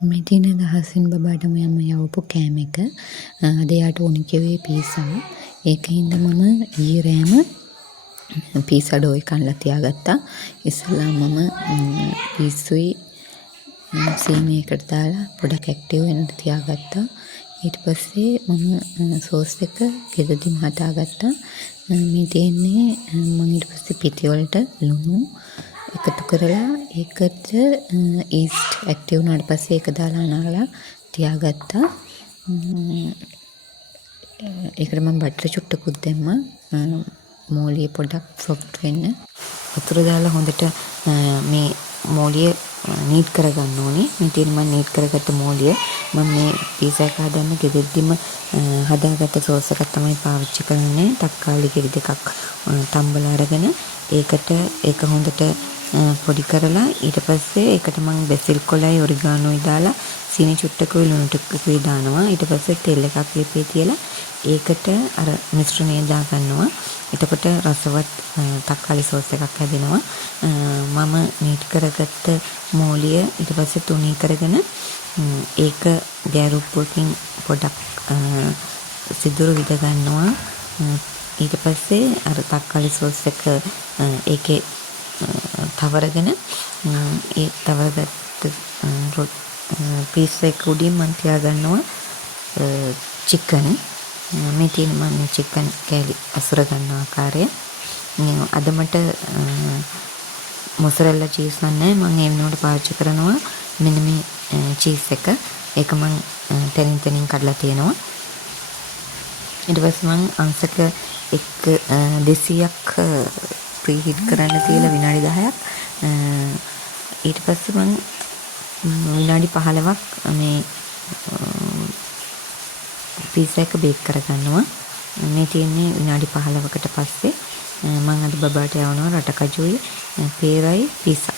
මේ තියෙන දහසින් බබාට මම යවපු කෑම එක. අද යාට ඕනි කිව්වේ පීසා. ඒකින්ද මම ඊයේ රෑම පීසා ඩෝ එක අන්ලා තියාගත්තා. ඉස්සෙල්ලා මම පිස්සුයි සීනියකට දාලා පොඩක් ඇක්ටිව් වෙන්න තියාගත්තා. ඊට පස්සේ මම සෝස් එක ගෙදරදීම හදාගත්තා. මේ තියෙන්නේ මම ඊට පස්සේ පිටි වලට ලුණු එකතු කරලා ඒකට ඊස්ට් ඇක්ටිව් වුණාට පස්සේ ඒක දාලා අනාලා තියාගත්තා. ඒකට මම බටර් චුට්ටකුත් දැම්මා. මෝලිය පොඩක් සොෆ්ට් වෙන්න. වතුර දාලා හොඳට මේ මෝලිය නීට් කරගන්න ඕනේ. මේ තියෙන මම නීට් කරගත්ත මෝලිය මම මේ පීසා එක හදන්න ගෙදෙද්දිම හදාගත්ත සෝස් එකක් තමයි පාවිච්චි කරන්නේ. තක්කාලි කිරි දෙකක් තම්බලා අරගෙන ඒක හොඳට පොඩි කරලා ඊට පස්සේ ඒකට මම බැසිල් කොලයි ඔරිගානෝයි දාලා සීනි චුට්ටකුයි ලුණු ටිකකුයි දානවා. ඊට පස්සේ තෙල් එකක් ලිපේ තියලා ඒකට අර මිශ්‍රණය දා ගන්නවා. එතකොට රසවත් තක්කාලි සෝස් එකක් හැදෙනවා. මම නීට් කරගත්ත මෝලිය ඊට පස්සේ තුනී කරගෙන ඒක ගෑරුප්පුවකින් පොඩක් සිදුරු විද ගන්නවා. ඊට පස්සේ අර තක්කාලි සෝස් එක ඒකේ තවරගෙන ඒ තවරගත්ත පීස් එක උඩින් මම තියාගන්නවා චිකන්. මේ තියෙන මම චිකන් කෑලි අසුර ගන්න ආකාරය. අද මට මොසරෙල්ලා චීස් නැහැ. මම ඒ වෙනුවට පාවිච්චි කරනවා මෙන්න මේ චීස් එක. ඒක මම තනින් කඩලා තියෙනවා. ඊට පස්සේ මම අංශක 200ක් ප්‍රීහීට් කරන්න තියලා විනාඩි 10ක්. ඊට පස්සේ මම විනාඩි 15ක් මේ පීසා එක බේක් කරගන්නවා. මේ තියෙන්නේ විනාඩි 15කට පස්සේ මම අද බබාට යවනවා රට කජුයි පේරයි පීසා.